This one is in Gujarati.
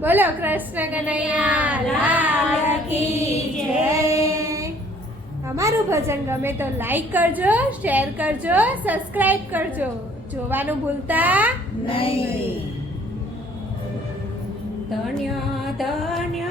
બોલો, કૃષ્ણ કનૈયા અમારું ભજન ગમે તો લાઈક કરજો શેર કરજો સબસ્ક્રાઈબ કરજો. જોવાનું ભૂલતા નહીં. ધન્ય ધન્ય.